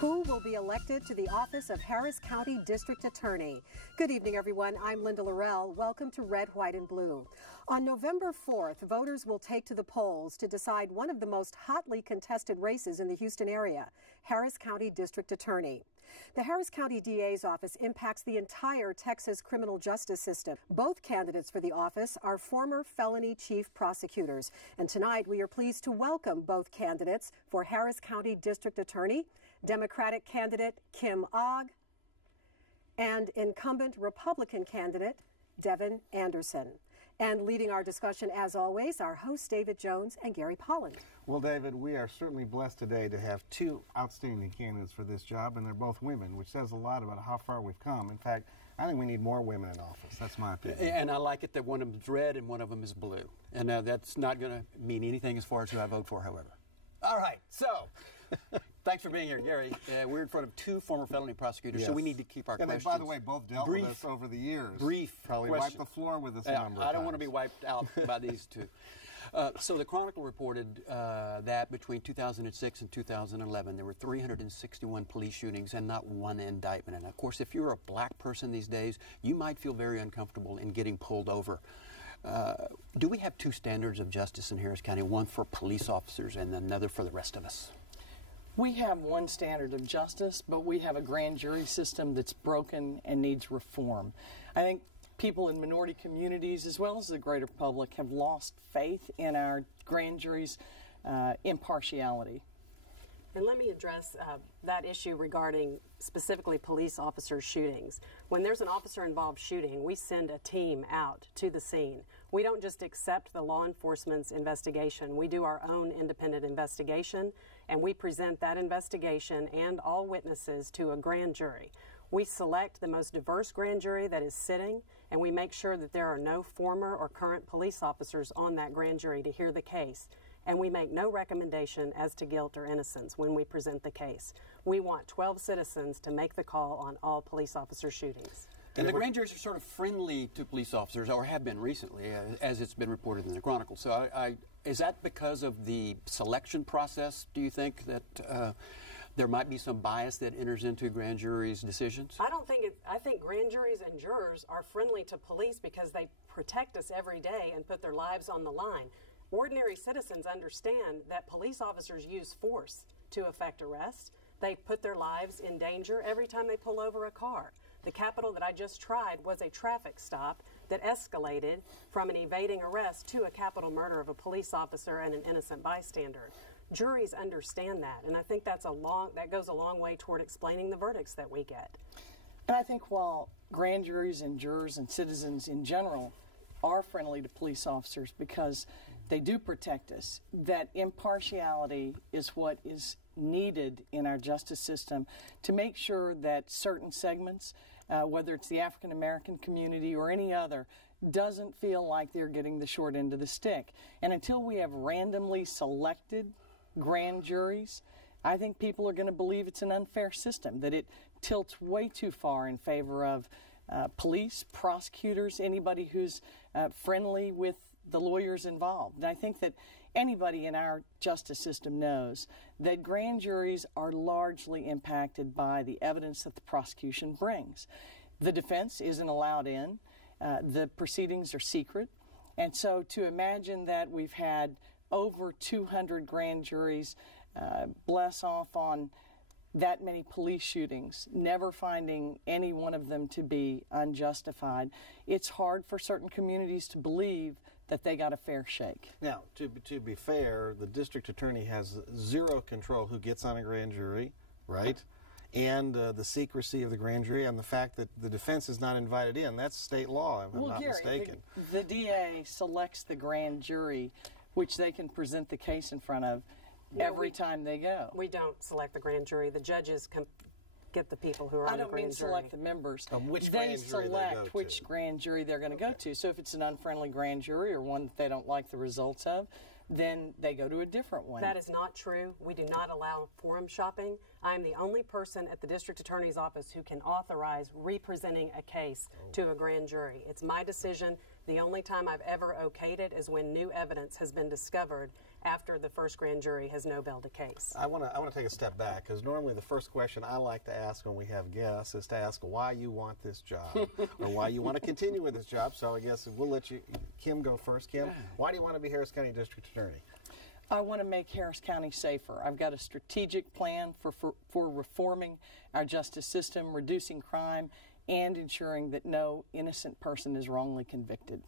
Who will be elected to the office of Harris County District Attorney? Good evening, everyone. I'm Linda Laurel. Welcome to Red, White, and Blue. On November 4th, voters will take to the polls to decide one of the most hotly contested races in the Houston area, Harris County District Attorney. The Harris County DA's office impacts the entire Texas criminal justice system. Both candidates for the office are former felony chief prosecutors. And tonight we are pleased to welcome both candidates for Harris County District Attorney, Democratic candidate Kim Ogg and incumbent Republican candidate Devin Anderson. And leading our discussion, as always, our hosts David Jones and Gary Polland. Well, David, we are certainly blessed today to have two outstanding candidates for this job, and they're both women, which says a lot about how far we've come. In fact, I think we need more women in office. That's my opinion. And I like it that one of them is red and one of them is blue. And that's not going to mean anything as far as who I vote for, however. All right, so thanks for being here, Gary. We're in front of two former felony prosecutors, so we need to keep our questions. By the way, both dealt with us over the years. Brief. Probably wiped the floor with us a number of times. I don't want to be wiped out by these two. So the Chronicle reported that between 2006 and 2011, there were 361 police shootings and not one indictment. And of course, if you're a black person these days, you might feel very uncomfortable in getting pulled over. Do we have two standards of justice in Harris County, one for police officers and another for the rest of us? We have one standard of justice, but we have a grand jury system that's broken and needs reform. I think people in minority communities, as well as the greater public, have lost faith in our grand jury's impartiality. And let me address that issue regarding specifically police officer shootings. When there's an officer-involved shooting, we send a team out to the scene. We don't just accept the law enforcement's investigation. We do our own independent investigation, and we present that investigation and all witnesses to a grand jury. We select the most diverse grand jury that is sitting, and we make sure that there are no former or current police officers on that grand jury to hear the case. And we make no recommendation as to guilt or innocence when we present the case. We want 12 citizens to make the call on all police officer shootings. And the grand juries are sort of friendly to police officers, or have been recently, as it's been reported in the Chronicle. So is that because of the selection process, do you think, that there might be some bias that enters into grand juries' decisions? I don't think I think grand juries and jurors are friendly to police because they protect us every day and put their lives on the line. Ordinary citizens understand that police officers use force to effect arrests. They put their lives in danger every time they pull over a car. The Capitol that I just tried was a traffic stop that escalated from an evading arrest to a capital murder of a police officer and an innocent bystander. Juries understand that, and I think that goes a long way toward explaining the verdicts that we get. And I think while grand juries and jurors and citizens in general are friendly to police officers because they do protect us, that impartiality is what is needed in our justice system to make sure that certain segments, whether it's the African American community or any other, doesn't feel like they're getting the short end of the stick. And until we have randomly selected grand juries, I think people are going to believe it's an unfair system, that it tilts way too far in favor of police, prosecutors, anybody who's friendly with the lawyers involved. And I think that anybody in our justice system knows that grand juries are largely impacted by the evidence that the prosecution brings. The defense isn't allowed in. The proceedings are secret. And so to imagine that we've had over 200 grand juries bless off on that many police shootings, never finding any one of them to be unjustified, it's hard for certain communities to believe that they got a fair shake. Now, to be fair, the district attorney has zero control who gets on a grand jury, right? And the secrecy of the grand jury and the fact that the defense is not invited in. That's state law, if I'm not mistaken. The DA selects the grand jury, which they can present the case in front of every time they go. We don't select the grand jury. The judges get the people who are on the grand jury. I don't mean select the members. They select which grand jury they're going to go to. So if it's an unfriendly grand jury or one that they don't like the results of, then they go to a different one. That is not true. We do not allow forum shopping. I'm the only person at the district attorney's office who can authorize representing a case to a grand jury. It's my decision. The only time I've ever okayed it is when new evidence has been discovered after the first grand jury has no-belled a case. I want to take a step back, because normally the first question I like to ask when we have guests is to ask why you want this job or why you want to continue with this job. So I guess we'll let Kim go first. Kim, why do you want to be Harris County District Attorney? I want to make Harris County safer. I've got a strategic plan for reforming our justice system, reducing crime, and ensuring that no innocent person is wrongly convicted.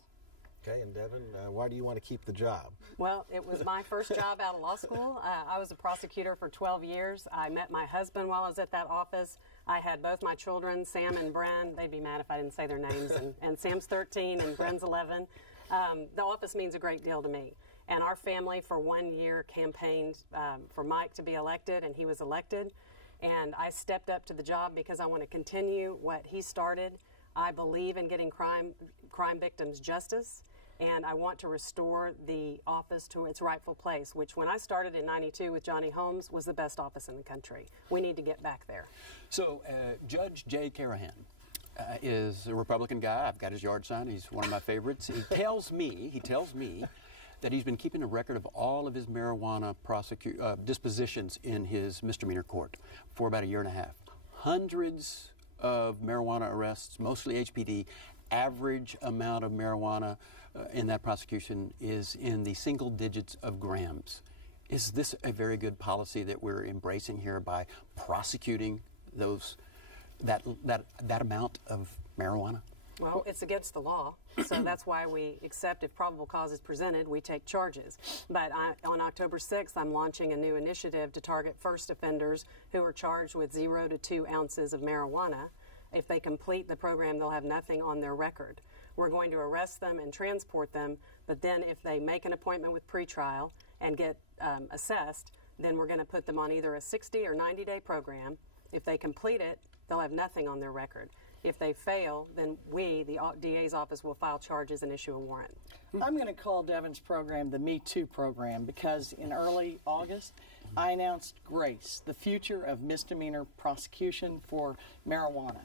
Okay, and Devin, why do you want to keep the job? Well, it was my first job out of law school. I was a prosecutor for 12 years. I met my husband while I was at that office. I had both my children, Sam and Bren. They'd be mad if I didn't say their names. And Sam's 13 and Bren's 11. The office means a great deal to me. And our family for 1 year campaigned for Mike to be elected, and he was elected. And I stepped up to the job because I want to continue what he started. I believe in getting crime victims justice. And I want to restore the office to its rightful place, which when I started in '92 with Johnny Holmes was the best office in the country. We need to get back there. So Judge Jay Carahan is a Republican guy. I've got his yard sign. He's one of my favorites. He tells me that he's been keeping a record of all of his marijuana dispositions in his misdemeanor court for about a year and a half. Hundreds of marijuana arrests, mostly HPD. Average amount of marijuana in that prosecution is in the single digits of grams. Is this a very good policy that we're embracing here by prosecuting that amount of marijuana? Well, it's against the law, so that's why we accept if probable cause is presented, we take charges. But on October 6th, I'm launching a new initiative to target first offenders who are charged with 0 to 2 ounces of marijuana. If they complete the program, they'll have nothing on their record. We're going to arrest them and transport them, but then if they make an appointment with pretrial and get assessed, then we're going to put them on either a 60 or 90-day program. If they complete it, they'll have nothing on their record. If they fail, then we, the DA's office, will file charges and issue a warrant. I'm going to call Devin's program the Me Too program because in early August, I announced GRACE, the future of misdemeanor prosecution for marijuana.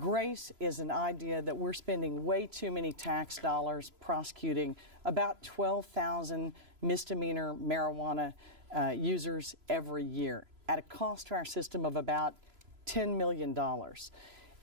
GRACE is an idea that we're spending way too many tax dollars prosecuting about 12,000 misdemeanor marijuana users every year at a cost to our system of about $10 million.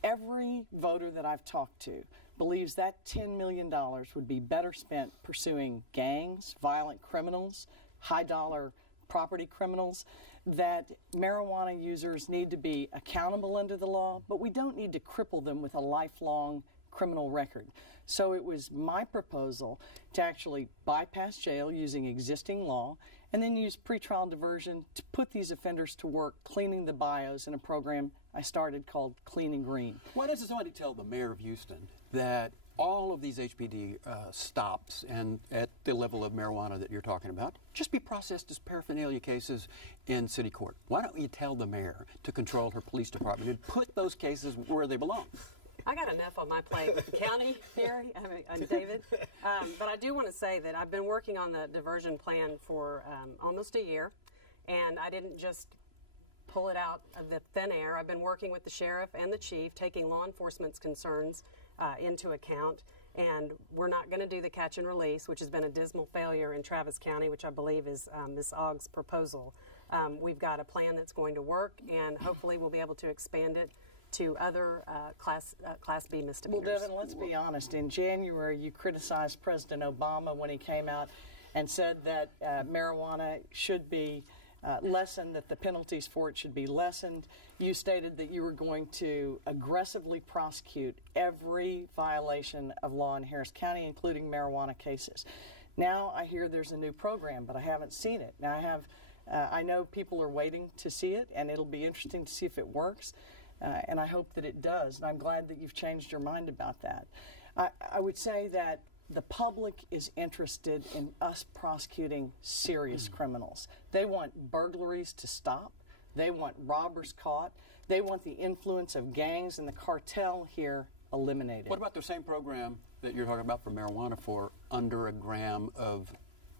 Every voter that I've talked to believes that $10 million would be better spent pursuing gangs, violent criminals, high-dollar property criminals, that marijuana users need to be accountable under the law, but we don't need to cripple them with a lifelong criminal record. So it was my proposal to actually bypass jail using existing law and then use pretrial diversion to put these offenders to work cleaning the bios in a program I started called Clean and Green. Why doesn't somebody tell the mayor of Houston that all of these HPD stops and at the level of marijuana that you're talking about just be processed as paraphernalia cases in city court? Why don't you tell the mayor to control her police department and put those cases where they belong? I got enough on my plate with the county here, David. But I do want to say that I've been working on the diversion plan for almost a year, and I didn't just pull it out of the thin air. I've been working with the sheriff and the chief, taking law enforcement's concerns into account, and we're not going to do the catch and release, which has been a dismal failure in Travis County, which I believe is Ms. Ogg's proposal. We've got a plan that's going to work, and hopefully we'll be able to expand it to other Class B misdemeanors. Well, Devin, let's be honest. In January, you criticized President Obama when he came out and said that marijuana should be lessened, that the penalties for it should be lessened. You stated that you were going to aggressively prosecute every violation of law in Harris County, including marijuana cases. Now I hear there's a new program, but I haven't seen it. Now I know people are waiting to see it, and it'll be interesting to see if it works. And I hope that it does, and I'm glad that you've changed your mind about that. I would say that the public is interested in us prosecuting serious criminals. They want burglaries to stop. They want robbers caught. They want the influence of gangs and the cartel here eliminated. What about the same program that you're talking about for marijuana for under a gram of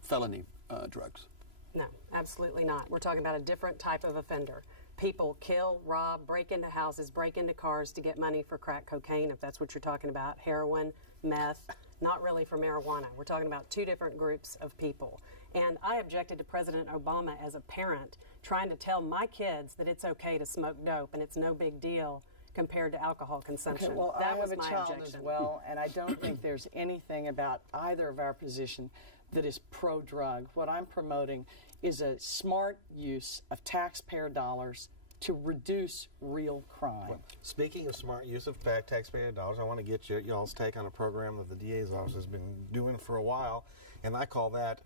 felony drugs? No, absolutely not. We're talking about a different type of offender. People kill, rob, break into houses, break into cars to get money for crack cocaine, if that's what you're talking about, heroin, meth, not really for marijuana. We're talking about two different groups of people. And I objected to President Obama as a parent trying to tell my kids that it's okay to smoke dope and it's no big deal compared to alcohol consumption. Okay, well, that I was have a my child objection. as well, and I don't think there's anything about either of our position that is pro-drug. What I'm promoting is a smart use of taxpayer dollars to reduce real crime. Well, speaking of smart use of taxpayer dollars, I want to get y'all's take on a program that the DA's office has been doing for a while, and I call that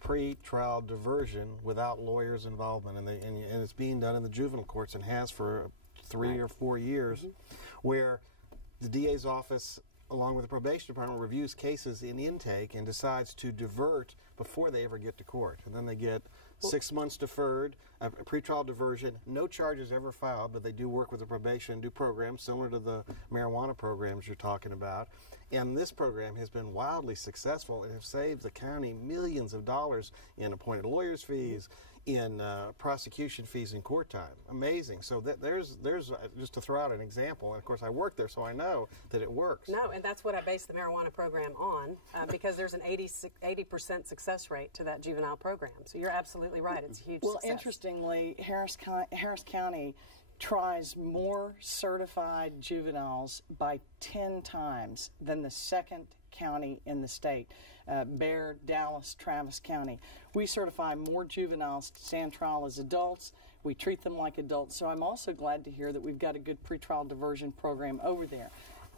pre-trial diversion without lawyers' involvement, and it's being done in the juvenile courts and has for 3 or 4 years, where the DA's office, along with the probation department, reviews cases in intake and decides to divert before they ever get to court. And then they get 6 months deferred, a pretrial diversion, no charges ever filed, but they do work with the probation, do programs similar to the marijuana programs you're talking about. And this program has been wildly successful and has saved the county millions of dollars in appointed lawyers' fees, in prosecution fees in court time. Amazing. So there's just to throw out an example, and of course I work there, so I know that it works. No, and that's what I base the marijuana program on, because there's an 80% success rate to that juvenile program. So you're absolutely right. It's a huge Well, success. interestingly, Harris County tries more certified juveniles by 10 times than the second county in the state. Bexar, Dallas, Travis County. We certify more juveniles to stand trial as adults. We treat them like adults. So I'm also glad to hear that we've got a good pretrial diversion program over there.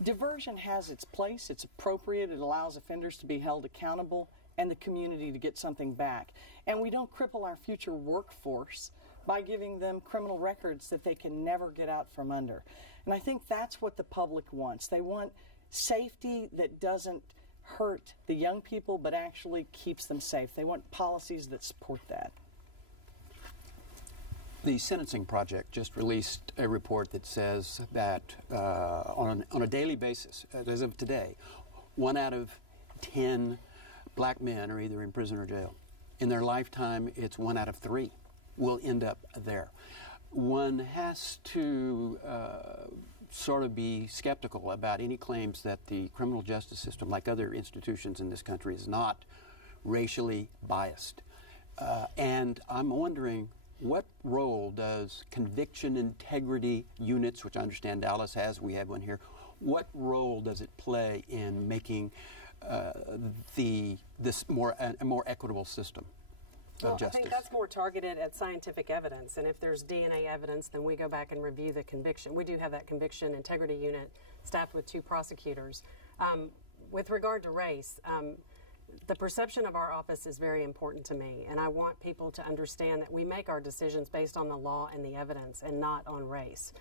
Diversion has its place. It's appropriate. It allows offenders to be held accountable and the community to get something back. And we don't cripple our future workforce by giving them criminal records that they can never get out from under. And I think that's what the public wants. They want safety that doesn't hurt the young people but actually keeps them safe. They want policies that support that. The Sentencing Project just released a report that says that on a daily basis, as of today, 1 out of 10 black men are either in prison or jail. In their lifetime, it's 1 out of 3 will end up there. One has to sort of be skeptical about any claims that the criminal justice system, like other institutions in this country, is not racially biased. And I'm wondering, what role does conviction integrity units, which I understand Dallas has, we have one here, what role does it play in making this a more equitable system of justice? I think that's more targeted at scientific evidence, and if there's DNA evidence, then we go back and review the conviction. We do have that conviction integrity unit staffed with 2 prosecutors. With regard to race, the perception of our office is very important to me, and I want people to understand that we make our decisions based on the law and the evidence and not on race.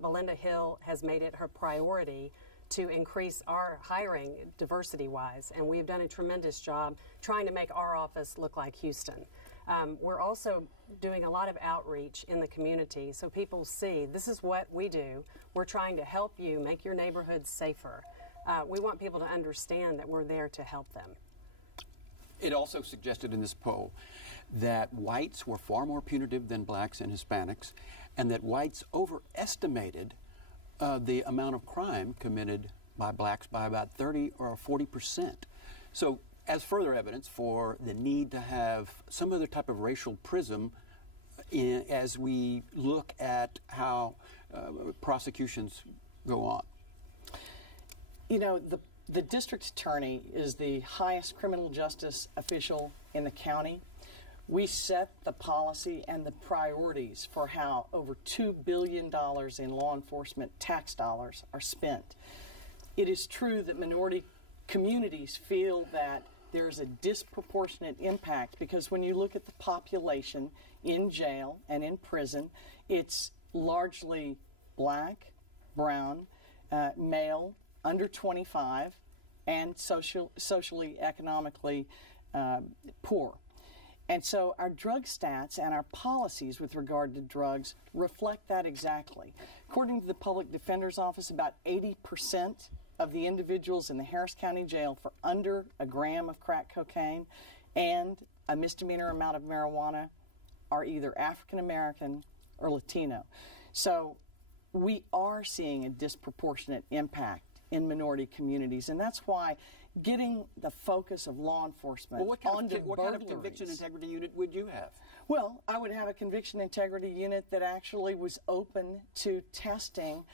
Melinda Hill has made it her priority to increase our hiring diversity-wise, and we've done a tremendous job trying to make our office look like Houston. We're also doing a lot of outreach in the community so people see this is what we do. We're trying to help you make your neighborhood safer. We want people to understand that we're there to help them. It also suggested in this poll that whites were far more punitive than blacks and Hispanics, and that whites overestimated the amount of crime committed by blacks by about 30 or 40%. So as further evidence for the need to have some other type of racial prism as we look at how prosecutions go on. You know, the district attorney is the highest criminal justice official in the county. We set the policy and the priorities for how over $2 billion in law enforcement tax dollars are spent. It is true that minority communities feel that there's a disproportionate impact because when you look at the population in jail and in prison, it's largely black, brown, male, under 25, and socially, economically poor. And so our drug stats and our policies with regard to drugs reflect that exactly. According to the Public Defender's Office, about 80% of the individuals in the Harris County Jail for under a gram of crack cocaine and a misdemeanor amount of marijuana are either African American or Latino. So we are seeing a disproportionate impact in minority communities, and that's why getting the focus of law enforcement Well, what kind onto of conviction burglaries. integrity unit would you have? Well, I would have a conviction integrity unit that actually was open to testing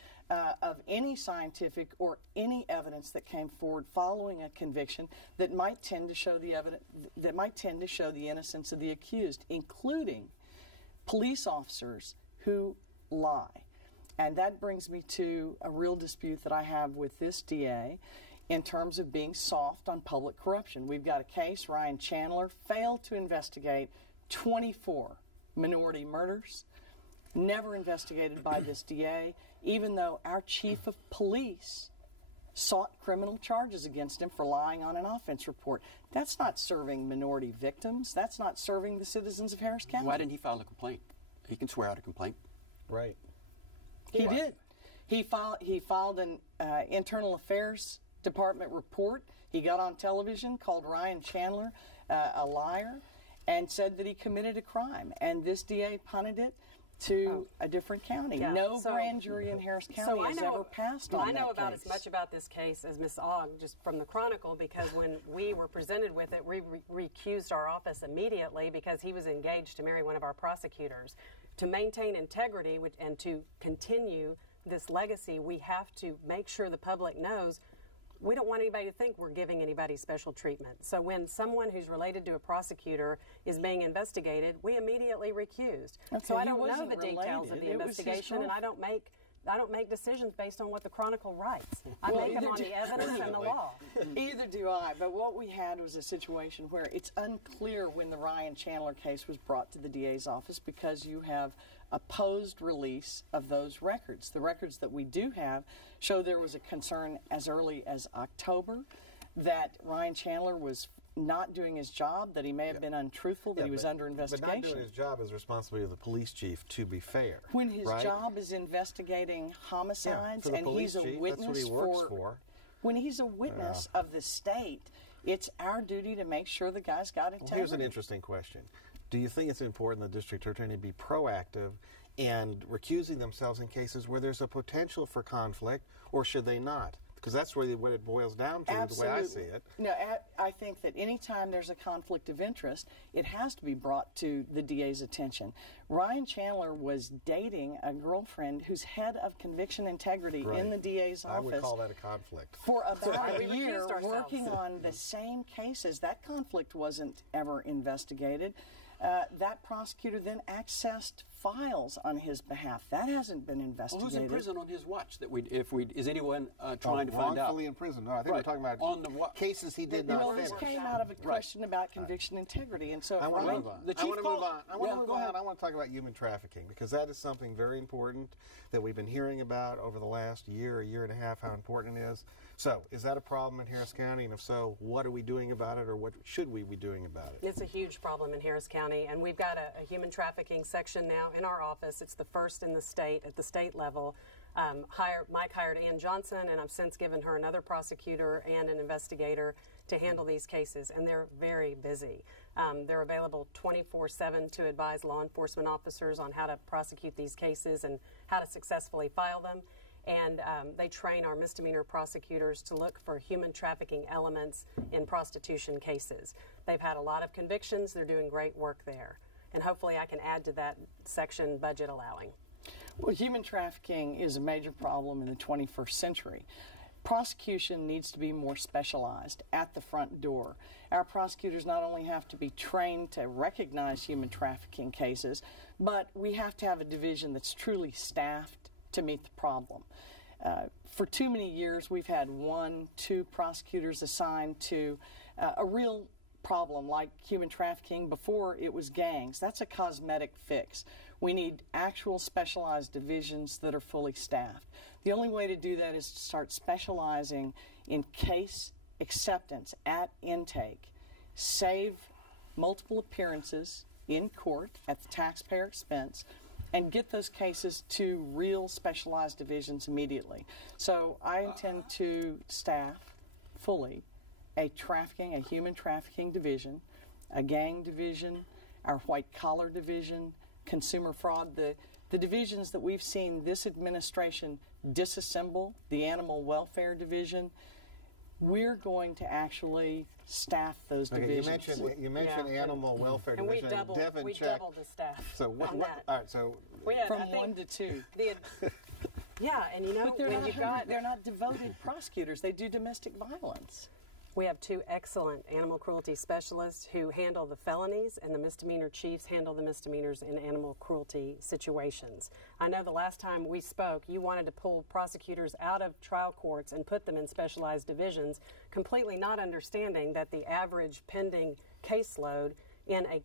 of any scientific or any evidence that came forward following a conviction that might tend to show the innocence of the accused, including police officers who lie. And that brings me to a real dispute that I have with this DA in terms of being soft on public corruption. We've got a case, Ryan Chandler failed to investigate 24 minority murders, never investigated by this DA, even though our chief of police sought criminal charges against him for lying on an offense report. That's not serving minority victims. That's not serving the citizens of Harris County. Why didn't he file a complaint? He can swear out a complaint. Right. He did. He filed an Internal Affairs Department report. He got on television, called Ryan Chandler a liar, and said that he committed a crime. And this DA punted it to a different county. Yeah. No grand jury in Harris County has ever passed on that I know about case. as much about this case as Ms. Ogg, just from the Chronicle, because when we were presented with it, we recused our office immediately because he was engaged to marry one of our prosecutors. To maintain integrity and to continue this legacy, we have to make sure the public knows we don't want anybody to think we're giving anybody special treatment. So when someone who's related to a prosecutor is being investigated, we immediately recused. Okay, so I he don't know wasn't the details of related. the It was his investigation, and I don't make decisions based on what the Chronicle writes. I Well, make them either on the evidence and the law. Either do I, but what we had was a situation where it's unclear when the Ryan Chandler case was brought to the DA's office because you have opposed release of those records. The records that we do have show there was a concern as early as October that Ryan Chandler was not doing his job, that he may have been untruthful, that he was under investigation. But not doing his job is responsibility of the police chief, to be fair. When his right? job is investigating homicides for the and police he's a chief, witness that's what he works for. When he's a witness of the state, it's our duty to make sure the guy's got integrity. Well, here's an interesting question. Do you think it's important the district attorney be proactive and recusing themselves in cases where there's a potential for conflict, or should they not? Because that's really what it boils down to, Absolutely. the way I see it. No, I think that any time there's a conflict of interest, it has to be brought to the DA's attention. Ryan Chandler was dating a girlfriend who's head of conviction integrity in the DA's office. I would call that a conflict. For about We a year, recused ourselves. working on the same cases. That conflict wasn't ever investigated. That prosecutor then accessed files on his behalf. That hasn't been Well, investigated. who's in prison on his watch? Is anyone trying to find out? Wrongfully in prison. No, I think we're talking about on the cases he did You know, not this finish. came out of a question about conviction integrity, and so I want to Ryan- move on. the I chief want to move called- on. I want Yeah, to move go on. ahead. I want to talk about human trafficking because that is something very important that we've been hearing about over the last year and a half, how important it is. So, is that a problem in Harris County? And if so, what are we doing about it, or what should we be doing about it? It's a huge problem in Harris County, and we've got a human trafficking section now in our office. It's the first in the state, at the state level. Mike hired Ann Johnson, and I've since given her another prosecutor and an investigator to handle these cases, and they're very busy. They're available 24/7 to advise law enforcement officers on how to prosecute these cases and how to successfully file them. And they train our misdemeanor prosecutors to look for human trafficking elements in prostitution cases. They've had a lot of convictions. They're doing great work there. And hopefully I can add to that section, budget allowing. Well, human trafficking is a major problem in the 21st century. Prosecution needs to be more specialized at the front door. Our prosecutors not only have to be trained to recognize human trafficking cases, but we have to have a division that's truly staffed to meet the problem. For too many years, we've had 1-2 prosecutors assigned to a real problem like human trafficking. Before it was gangs. That's a cosmetic fix. We need actual specialized divisions that are fully staffed. The only way to do that is to start specializing in case acceptance at intake, save multiple appearances in court at the taxpayer expense, and get those cases to real specialized divisions immediately. So I intend to staff fully a human trafficking division, a gang division, our white collar division, consumer fraud, the divisions that we've seen this administration disassemble, the animal welfare division. we're going to actually staff those Okay, divisions. you mentioned animal welfare And we division. doubled, Devin we checked. doubled the staff So what? on that. All right. So We had, I From think, 1 to 2. yeah, and you know, But they're when not, you got, they're not devoted prosecutors. They do domestic violence. we have 2 excellent animal cruelty specialists who handle the felonies, and the misdemeanor chiefs handle the misdemeanors in animal cruelty situations. I know the last time we spoke, you wanted to pull prosecutors out of trial courts and put them in specialized divisions, completely not understanding that the average pending caseload in a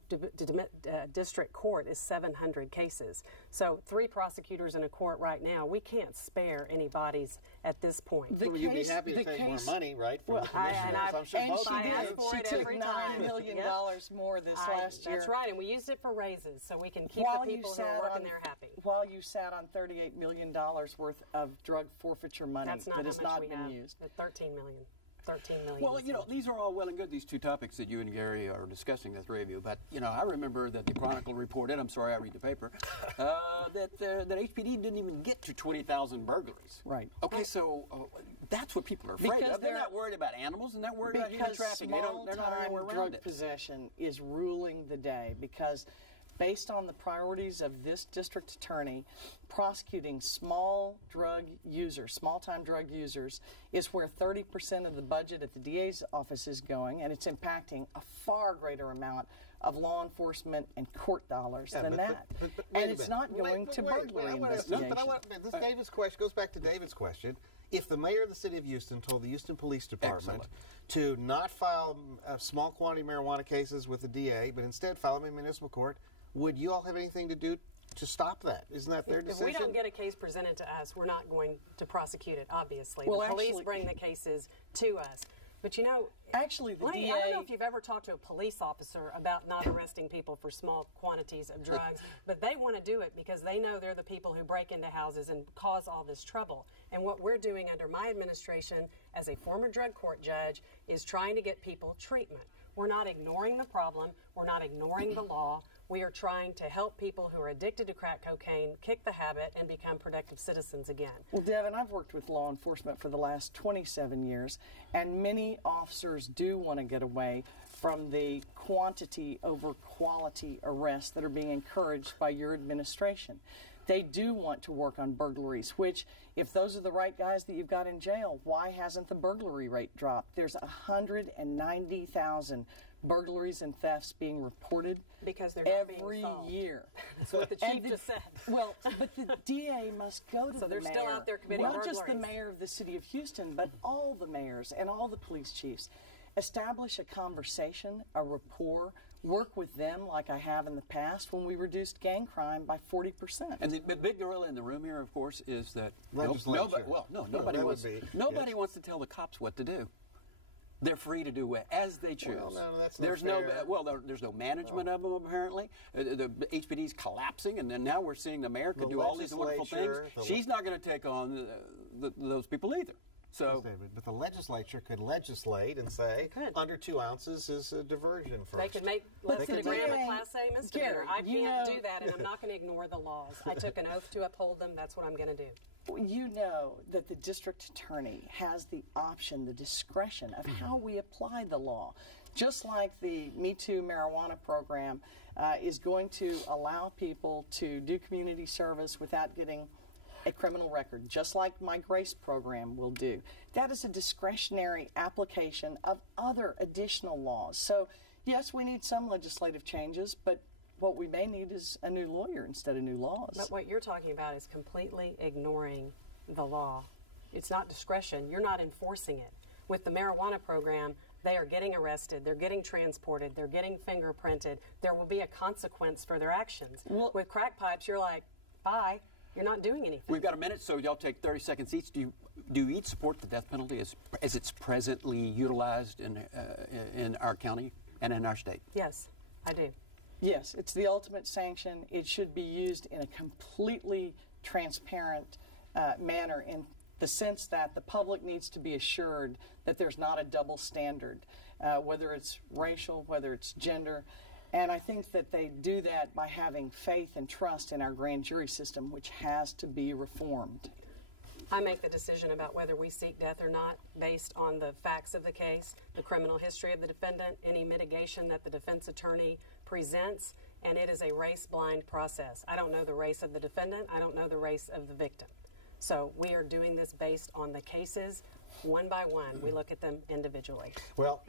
district court is 700 cases. So 3 prosecutors in a court right now, we can't spare any bodies at this point. well, you'd be happy to take more money, right? From the commissioners. I'm sure And both she of you did. do. for She it took every $9 time. million Yep. more this last year. That's right, and we used it for raises so we can keep While the you people who sat are working on- there happy. While you sat on $38 million worth of drug forfeiture money That's not that how has much not we been have. used. At 13 million. 13 million. Well, you know, these are all well and good, these 2 topics that you and Gary are discussing, the 3 of you. But, you know, I remember that the Chronicle reported, I'm sorry I read the paper, that HPD didn't even get to 20,000 burglaries. Right. Okay, so that's what people are afraid Because of. They're they're- not worried about animals, and they're worried about human Because trafficking. They're not small-time anywhere around drug it. possession is ruling the day because based on the priorities of this district attorney, prosecuting small-time drug users is where 30% of the budget at the DA's office is going, and it's impacting a far greater amount of law enforcement and court dollars than that. But and wait a it's minute. not going to burglary I wanna- investigation. But I want, this David's question goes back to David's question. If the mayor of the city of Houston told the Houston Police Department to not file small quantity marijuana cases with the DA, but instead file them in municipal court, would you all have anything to do to stop that? Isn't that their If decision? we don't get a case presented to us, we're not going to prosecute it, obviously. Well, the police actually- bring the cases to us. But you know, Actually, the Lenny, DA... I don't know if you've ever talked to a police officer about not arresting people for small quantities of drugs, but they want to do it because they know they're the people who break into houses and cause all this trouble. And what we're doing under my administration as a former drug court judge is trying to get people treatment. We're not ignoring the problem. We're not ignoring the law. We are trying to help people who are addicted to crack cocaine kick the habit and become productive citizens again. Well, Devin, I've worked with law enforcement for the last 27 years, and many officers do want to get away from the quantity over quality arrests that are being encouraged by your administration. They do want to work on burglaries, which, if those are the right guys that you've got in jail, why hasn't the burglary rate dropped? There's 190,000 burglaries and thefts being reported Because they're not being every solved. year. That's what the chief just said. Well, but the DA must go to So the they're mayor. still out there committing Not just the burglaries. mayor of the city of Houston, but all the mayors and all the police chiefs. Establish a conversation, a rapport, work with them like I have in the past when we reduced gang crime by 40%. And the big gorilla in the room here, of course, is that Legislature. nobody that wants would be, nobody yes. wants to tell the cops what to do. They're free to do as they choose. Well, no, that's not there's fair. there's no management of them apparently. The HPD's collapsing, and then now we're seeing the mayor could do all these wonderful things. legislature, She's not going to take on those people either. So David, but the legislature could legislate and say They could. under 2 ounces is a diversion first. They could make less But than a the gram DA a Class A misdemeanor. Gary, I you can't know- do that, and I'm not going to ignore the laws. I took an oath to uphold them. That's what I'm going to do. You know that the district attorney has the option, the discretion of how we apply the law. Just like the Me Too marijuana program is going to allow people to do community service without getting a criminal record, just like my GRACE program will do. That is a discretionary application of other additional laws. So, yes, we need some legislative changes, but what we may need is a new lawyer instead of new laws. But what you're talking about is completely ignoring the law. It's not discretion. You're not enforcing it. With the marijuana program, they are getting arrested, they're getting transported, they're getting fingerprinted. There will be a consequence for their actions. Well- With crack pipes, you're like, bye. You're not doing anything. we've got a minute, so y'all take 30 seconds each. Do you each support the death penalty as it's presently utilized in our county and in our state? Yes, I do. Yes, it's the ultimate sanction. It should be used in a completely transparent manner in the sense that the public needs to be assured that there's not a double standard, whether it's racial, whether it's gender. And I think that they do that by having faith and trust in our grand jury system, which has to be reformed. I make the decision about whether we seek death or not based on the facts of the case, the criminal history of the defendant, any mitigation that the defense attorney presents, and it is a race-blind process. I don't know the race of the defendant. I don't know the race of the victim. So we are doing this based on the cases, one by one. We look at them individually. Well,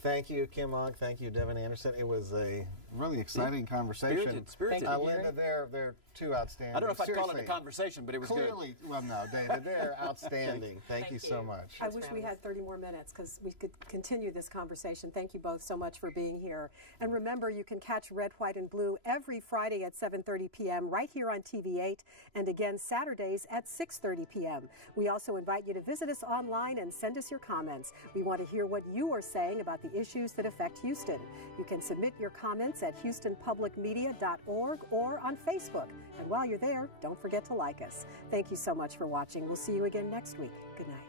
thank you, Kim Ogg. Thank you, Devin Anderson. It was a really exciting conversation. Spirited. Linda, they're two outstanding. I don't know if I'd call it a Seriously. conversation, but it was Clearly, well, no, David, they're outstanding. Thank you so much. I wish we had 30 more minutes because we could continue this conversation. Thank you both so much for being here. And remember, you can catch Red, White, and Blue every Friday at 7:30 p.m. right here on TV8, and again Saturdays at 6:30 p.m. We also invite you to visit us online and send us your comments. We want to hear what you are saying about the issues that affect Houston. You can submit your comments at HoustonPublicMedia.org or on Facebook. And while you're there, don't forget to like us. Thank you so much for watching. We'll see you again next week. Good night.